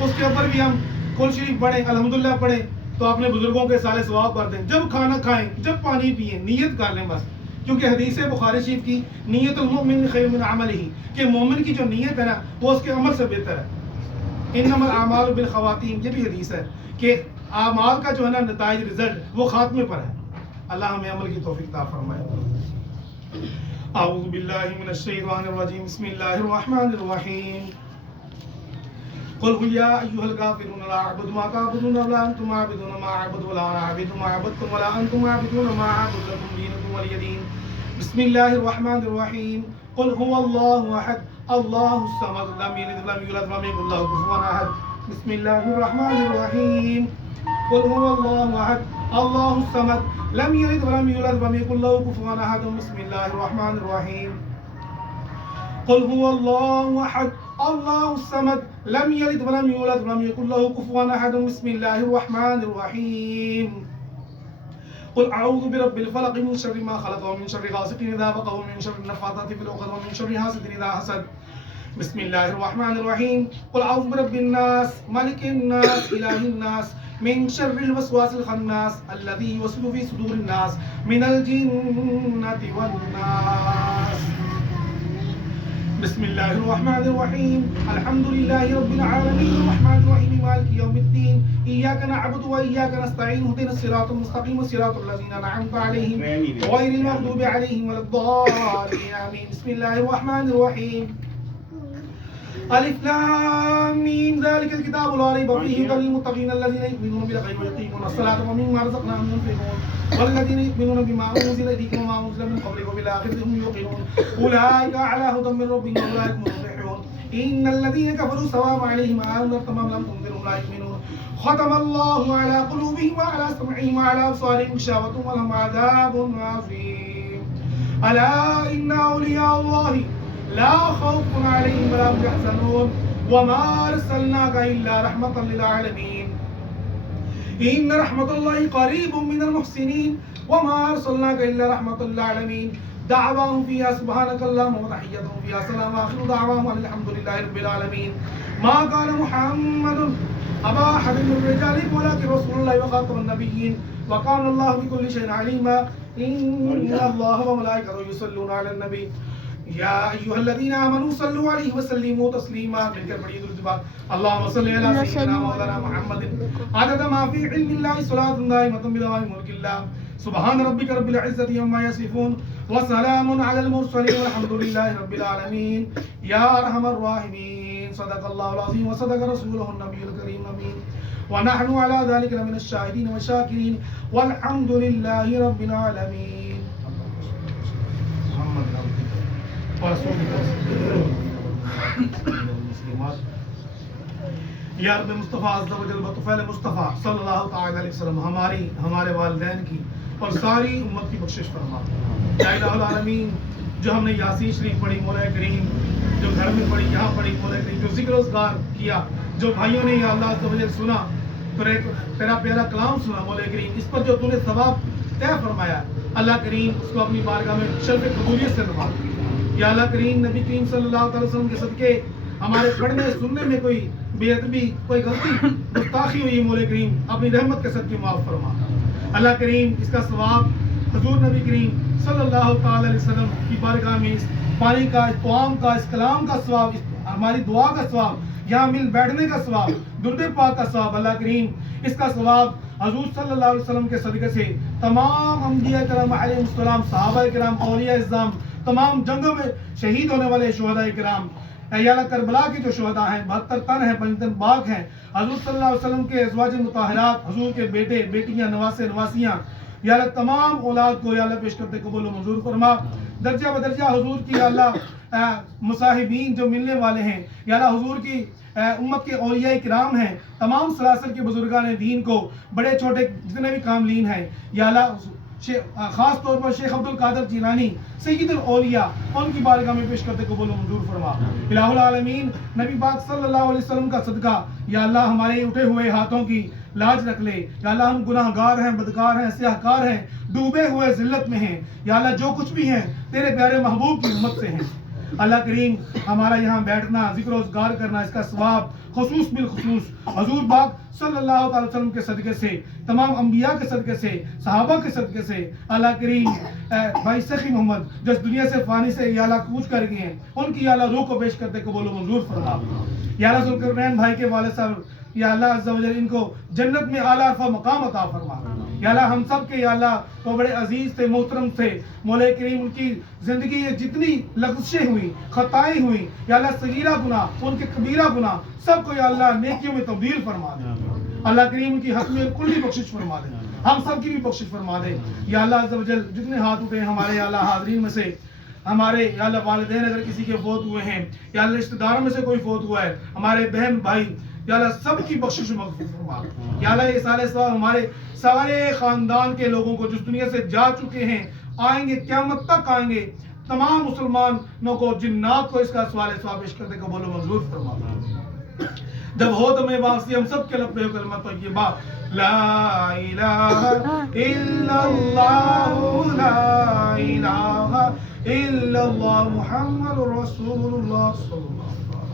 اس کے اوپر بھی ہم قرآن شریف پڑھیں، الحمدللہ پڑھیں، تو اپنے بزرگوں کے سالے ثواب کر دیں. جب کھانا کھائیں، جب پانی پئیں، نیت کر لیں بس. کیونکہ حدیث بخاری شریف کی نیت المؤمن خیر من عملہ، کہ مومن کی جو نیت ہے نا وہ اس کے عمل سے بہتر ہے. انما الاعمال بالخواتیم، یہ بھی حدیث ہے کہ اعمال کا جو ہے نا نتائج، رزلٹ وہ خاتمے پر ہے. اللہ ہمیں عمل کی توفیق عطا فرمائے. اعوذ باللہ من الشیطان الرجیم، بسم اللہ الرحمن الرحیم. قل هو يا أيها الكافرون لا أعبد ما تعبدون ولا أنتم عابدون ما أعبد ولا أنا عابد ما عبدتم ولا أنتم عابدون ما أعبد لكم دينكم ولي دين. بسم الله الرحمن الرحيم. قل هو الله أحد الله الصمد لم يلد ولم يولد ولم يكن له كفوا أحد. بسم الله الرحمن الرحيم. قل هو الله أحد الله الصمد لم يلد ولم يولد ولم يكن له كفوا أحد. بسم الله الرحمن الرحيم. قل هو الله أحد الله الصمد لم يلد ولم يولد ولم يكن له كفوا أحد. بسم الله الرحمن الرحيم. قل أعوذ برب الفلق من شر ما خلق ومن شر غاسق إذا وقب ومن شر النفاثات في العقد ومن شر حاسد إذا حسد. بسم الله الرحمن الرحيم. قل أعوذ برب الناس ملك الناس إله الناس من شر الوسواس الخناس الذي يوسوس في صدور الناس من الجنة والناس. بسم الله الرحمن الرحيم. الحمد لله رب العالمين الرحمن الرحيم مالك يوم الدين إياك نعبد وإياك نستعين اهدنا الصراط المستقيم صراط الذين أنعمت عليهم غير المغضوب عليهم ولا الضالين آمين. بسم الله الرحمن الرحيم. ألف لام ميم ذلك الكتاب لا ريب فيه هدى للمتقين الذين يؤمنون بالغيب ويقيمون الصلاة ومما رزقناهم ينفقون والذين يؤمنون بما أنزل إليك وما أنزل من قبلك وبالآخرة هم يوقنون أولئك على هدى من ربهم وأولئك هم المفلحون. إن الذين كفروا سواء عليهم أأنذرتهم أم لم تنذرهم لا يؤمنون. ختم الله على قلوبهم وعلى سمعهم وعلى أبصارهم غشاوة ولهم عذاب عظيم. ألا إن أولياء الله لا خوف عليهم ولا هم يحزنون وما أرسلناك إلا رحمة للعالمين. إن رحمة الله قريب من المحسنين وما أرسلناك إلا رحمة للعالمين. دعواهم فيها سبحانك اللهم وتحيتهم فيها سلام وآخر دعواهم الحمد لله رب العالمين. ما كان محمد أبا أحد من رجالكم ولكن رسول الله وخاتم النبيين وكان الله بكل شيء عليما. إن الله وملائكته يصلون على النبي يا أيها الذين آمنوا صلوا عليه وسلموا تسليما. مل کر پڑھیے درود پاک. اللهم صل على سيدنا مولانا محمد عدد ما في علم الله صلاة دائمة بدوام ملك الله. سبحان ربك رب العزة عما يصفون وسلام على المرسلين والحمد لله رب العالمين. يا أرحم الراحمين. صدق الله العظيم وصدق رسوله النبي الكريم أمين. ونحن على ذلك لمن الشاهدين والشاكرين والحمد لله رب العالمين. یا رب مصطفیٰ عز و جل بطفیل مصطفیٰ صلی اللہ تعالی علیہ وسلم ہمارے والدین کی اور ساری امت کی بخشش فرما. یا الہ العالمین، جو ہم نے یاسین شریف پڑھی مولا کریم، جو گھر میں پڑھی یہاں پڑھی مولا کریم، جو ذکر اذکار کیا، جو بھائیوں نے یا اللہ عز و جل سنا تیرا پیارا کلام سنا مولا کریم، اس پر جو تو نے ثواب طے فرمایا اللہ کریم اس کو اپنی بارگاہ میں شرف قبولیت سے نواز. یا اللہ کریم نبی کریم صلی اللہ علیہ وسلم کے صدقے ہمارے پڑھنے سننے میں کوئی بے ادبی، کوئی غلطی، گستاخی ہوئی مولا کریم اپنی رحمت کے صدقے معاف فرما. اللہ کریم اس کا ثواب حضور نبی کریم صلی اللہ تعالی علیہ وسلم کی بارگاہ میں اس پانی کا، اس قوام کا، اس کلام کا ثواب، ہماری دعا کا ثواب، یہاں مل بیٹھنے کا ثواب، درود پاک کا ثواب، اللہ کریم اس کا ثواب حضور صلی اللہ علیہ وسلم کے صدقے سے تمام انبیاء کرام علیہ السلام، صحابہ کرام، اولیاء اعظام، تمام جنگوں میں شہید ہونے والے شہداء کرام، یا اللہ کربلا کے جو شہداء ہیں، 72 تن ہیں، 5 تن باغ ہیں، حضور صلی اللہ علیہ وسلم کے ازواج مطہرات، حضور کے بیٹے بیٹیاں، نواسے نواسیاں، یا اللہ تمام اولاد کو یا اللہ پیش کرتے قبول و منظور فرما. درجہ بدرجہ حضور کی یا اللہ مصاحبین جو ملنے والے ہیں، یا اللہ حضور کی امت کے اولیاء کرام ہیں، تمام سلاسل کے بزرگان دین کو، بڑے چھوٹے جتنے بھی کاملین ہیں، یا اللہ خاص طور پر شیخ عبد القادر جیلانی سید الاولیاء، ان کی بارگاہ میں پیش کرتے قبول و منظور فرما. الہ العالمین نبی پاک صلی اللہ علیہ وسلم کا صدقہ یا اللہ ہمارے اٹھے ہوئے ہاتھوں کی لاج رکھ لے. یا اللہ ہم گناہ گار ہیں، بدکار ہیں، سیاہکار ہیں، ڈوبے ہوئے ذلت میں ہیں، یا اللہ جو کچھ بھی ہیں تیرے پیارے محبوب کی امت سے ہیں. اللہ کریم ہمارا یہاں بیٹھنا، ذکر و اذکار کرنا، اس کا ثواب خصوص بالخصوص حضور پاک صلی اللہ تعالی وسلم کے صدقے سے، تمام انبیاء کے صدقے سے، صحابہ کے صدقے سے، اللہ کریم بھائی سخی محمد جس دنیا سے فانی سے یا اللہ کوچ کر گئے ہیں، ان کی یا اللہ روح کو پیش کرتے قبول و منظور فرما۔ یا اللہ ذوالقرنین بھائی کے والد صاحب یا اللہ عز و جل ان کو جنت میں اعلیٰ عرفہ مقام عطا فرما۔ یا اللہ ہم سب کے یا اللہ وہ بڑے عزیز تھے، محترم تھے، مولا کریم ان کی زندگی میں جتنی لغزشیں ہوئیں، خطائیں ہوئیں، یا اللہ صغیرہ گناہ ان کے کبیرہ گناہ سب کو یا اللہ نیکیوں میں تبدیل فرما دے۔ اللہ کریم ان کی حق میں کلی بخشش فرما دے، ہم سب کی بھی بخشش فرما دے۔ یا اللہ عز و جل جتنے ہاتھ اٹھے ہمارے یا اللہ حاضرین میں سے، ہمارے یا اللہ والدین اگر کسی کے فوت ہوئے ہیں، یا اللہ رشتہ داروں میں سے کوئی فوت ہوا ہے، ہمارے بہن بھائی، یا اللہ سب کی بخشش و مغفرت فرما۔ یا اللہ یہ سارے ثواب ہمارے سارے خاندان کے لوگوں کو جس دنیا سے جا چکے ہیں، آئیں گے، قیامت تک آئیں گے، تمام مسلمانوں کو، جنات کو اس کا ثواب پیش کرتے قبول و منظور فرما۔ جب ہو تمہیں واپسی ہم سب کے لب پہ کلمہ طیبہ لا الہ الا اللہ، لا الہ الا اللہ محمد رسول اللہ صلی اللہ علیہ وسلم۔